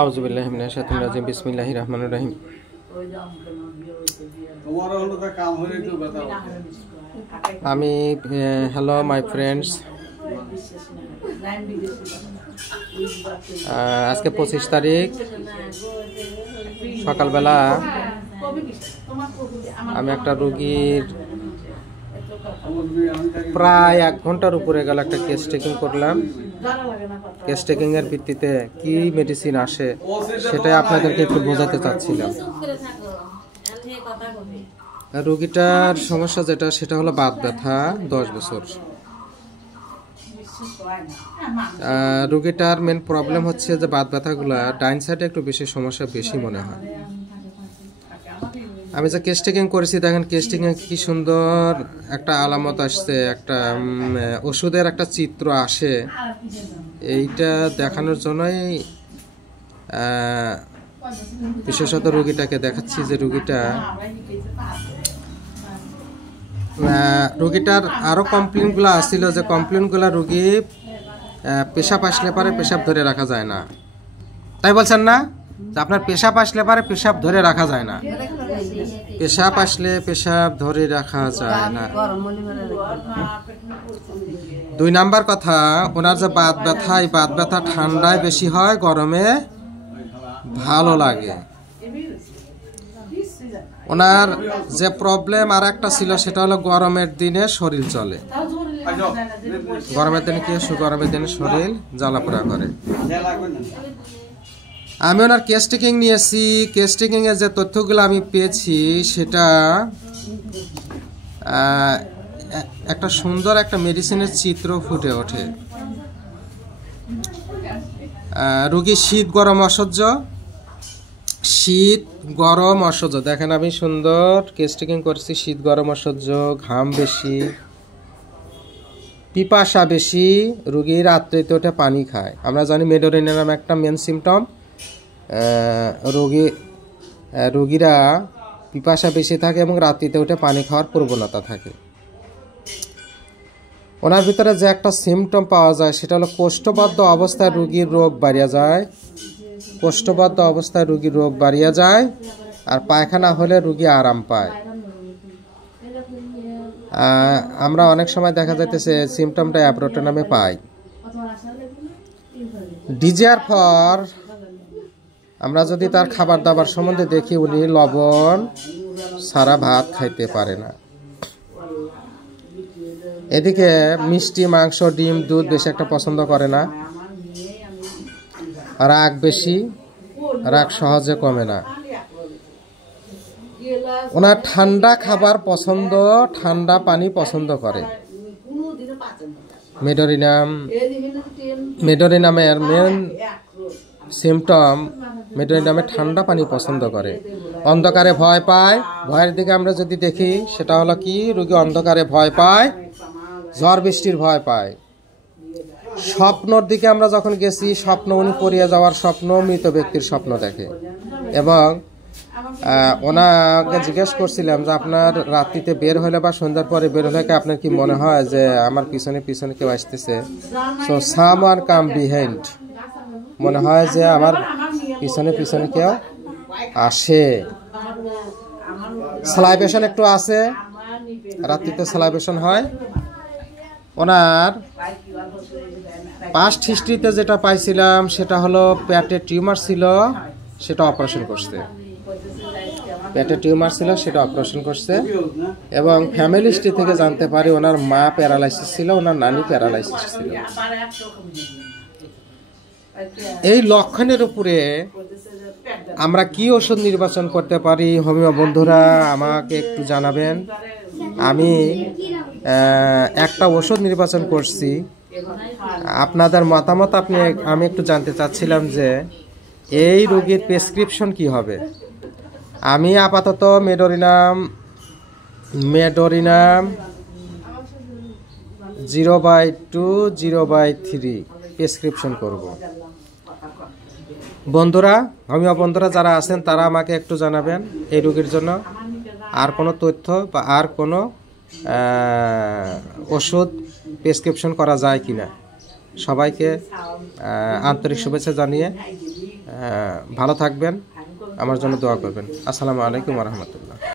আউযুবিল্লাহি মিনাশ শাইতানির রাজিম বিসমিল্লাহির রহমানির রহিম। আমি হ্যালো মাই ফ্রেন্ডস, আজকে 25 তারিখ সকালবেলা আমি একটা রোগীর প্রায় 1 ঘন্টার উপরে গেল একটা কেস টেকিং করলাম। কেস টেকিং এর ভিত্তিতে কি মেডিসিন আসে সেটাই আপনাদেরকে একটু বোঝাতে চাচ্ছিলাম। রোগীটার সমস্যা যেটা সেটা হলো বাত ব্যথা, 10 বছর। রোগীটার মেন প্রবলেম হচ্ছে যে বাত ব্যথাগুলা ডাইন সাইডে একটু বেশি সমস্যা বেশি মনে হয়। আমি যে কেস টেকিং করেছি দেখেন, কেস টেকিং কি সুন্দর একটা আলামত আসছে, একটা ওষুধের একটা চিত্র আসে। এইটা দেখানোর জন্যই বিশেষত রোগীটাকে দেখাচ্ছি যে রোগীটার আরো কমপ্লেনগুলো আসছিল, যে কমপ্লেনগুলো রোগী পেশাব আসলে পারে পেশাব ধরে রাখা যায় না। তাই বলছেন না যে আপনার পেশাব আসলে পারে পেশাব ধরে রাখা যায় না, পেশাব আসলে পেশাব ধরে রাখা যায় না। 2 নাম্বার কথা, ওনার যে বাত ব্যথা, এই বাত ব্যথা ঠান্ডায় বেশি হয়, গরমে ভালো লাগে। ওনার যে প্রবলেম আর একটা ছিল সেটা হলো গরমের দিনে শরীর চলে। গরমের দিনে কি গরমের দিনে শরীর জ্বালাপোড়া করে। আমি ওনার কেস টেকিং নিয়েছি। কেস টেকিং এর যে তথ্যগুলো আমি পেয়েছি সেটা একটা সুন্দর একটা মেডিসিনের চিত্র ফুটে ওঠে। রোগী শীত গরম অসহ্য, শীত গরম অসহ্য। দেখেন আমি সুন্দর কেস টেকিং করছি, শীত গরম অসহ্য, ঘাম বেশি, পিপাসা বেশি, রোগী রাত্রিতে ওঠে পানি খায়। আমরা জানি মেডোরিনা নামে একটা মেন সিমটম, রোগীরা পিপাসা বেশি থাকে এবং রাত্রিতে উঠে পানি খাওয়ার প্রবণতা থাকে। ওনার ভিতরে যে একটা সিমটম পাওয়া যায় সেটা হলো কোষ্ঠবদ্ধ অবস্থায় রোগীর রোগ বাড়িয়া যায়, কোষ্ঠবদ্ধ অবস্থায় রোগীর রোগ বাড়িয়া যায়, আর পায়খানা হলে রোগী আরাম পায়। আমরা অনেক সময় দেখা যাইতেছে সিমটমটা অ্যাব্রোটো নামে পাই। ডিজিআর ফর আমরা যদি তার খাবার দাবার সম্বন্ধে দেখি, উনি লবণ সারা ভাত খাইতে পারে না। এদিকে মিষ্টি, মাংস, ডিম, দুধ বেশি একটা পছন্দ করে না। রাগ বেশি, রাগ সহজে কমে না। ওনার ঠান্ডা খাবার পছন্দ, ঠান্ডা পানি পছন্দ করে। মেডোরিনামের মেন সিমটম, মেডোরিনামে ঠান্ডা পানি পছন্দ করে। অন্ধকারে ভয় পায়। ভয়ের দিকে আমরা যদি দেখি সেটা হলো কি, রোগী অন্ধকারে ভয় পায়, ঝড় বৃষ্টির ভয় পায়। স্বপ্নর দিকে আমরা যখন গেছি, স্বপ্ন উনি পড়িয়ে যাওয়ার স্বপ্ন, মৃত ব্যক্তির স্বপ্ন দেখে। এবং ওনাকে জিজ্ঞেস করছিলাম যে আপনার রাত্রিতে বের হলে বা সন্ধ্যার পরে বের হলে আপনার কি মনে হয় যে আমার পিছনে পিছনে কেউ আসতেছে? সো সামওয়ান কাম বিহাইন্ড, মনে হয় যে আমার পিছনে পিছনে কেউ আসে। স্যালাইভেশন একটু আছে, রাত্রিতে স্যালাইভেশন হয়। ওনার পাস্ট হিস্ট্রিতে যেটা পাইছিলাম সেটা হলো পেটে টিউমার ছিল, সেটা অপারেশন করছে। পেটে টিউমার ছিল, সেটা অপারেশন করছে। এবং ফ্যামিলি হিস্ট্রি থেকে জানতে পারি ওনার মা প্যারালাইসিস ছিল, ওনার নানি প্যারালাইসিস ছিল। এই লক্ষণের উপরে আমরা কি ওষুধ নির্বাচন করতে পারি, হোমিও বন্ধুরা আমাকে একটু জানাবেন। আমি একটা ওষুধ নির্বাচন করছি, আপনাদের মতামত আমি একটু জানতে চাচ্ছিলাম যে এই রোগীর প্রেসক্রিপশন কি হবে। আমি আপাতত মেডোরিনাম 0/2 0/3 প্রেসক্রিপশন করব। বন্ধুরা, হোমিও বন্ধুরা যারা আছেন তারা আমাকে একটু জানাবেন এই রোগীর জন্য আর কোনো তথ্য বা আর কোনো ওষুধ প্রেসক্রিপশন করা যায় কিনা। সবাইকে আন্তরিক শুভেচ্ছা জানিয়ে ভালো থাকবেন, আমার জন্য দোয়া করবেন। আসসালামু আলাইকুম ওয়া রাহমাতুল্লাহ।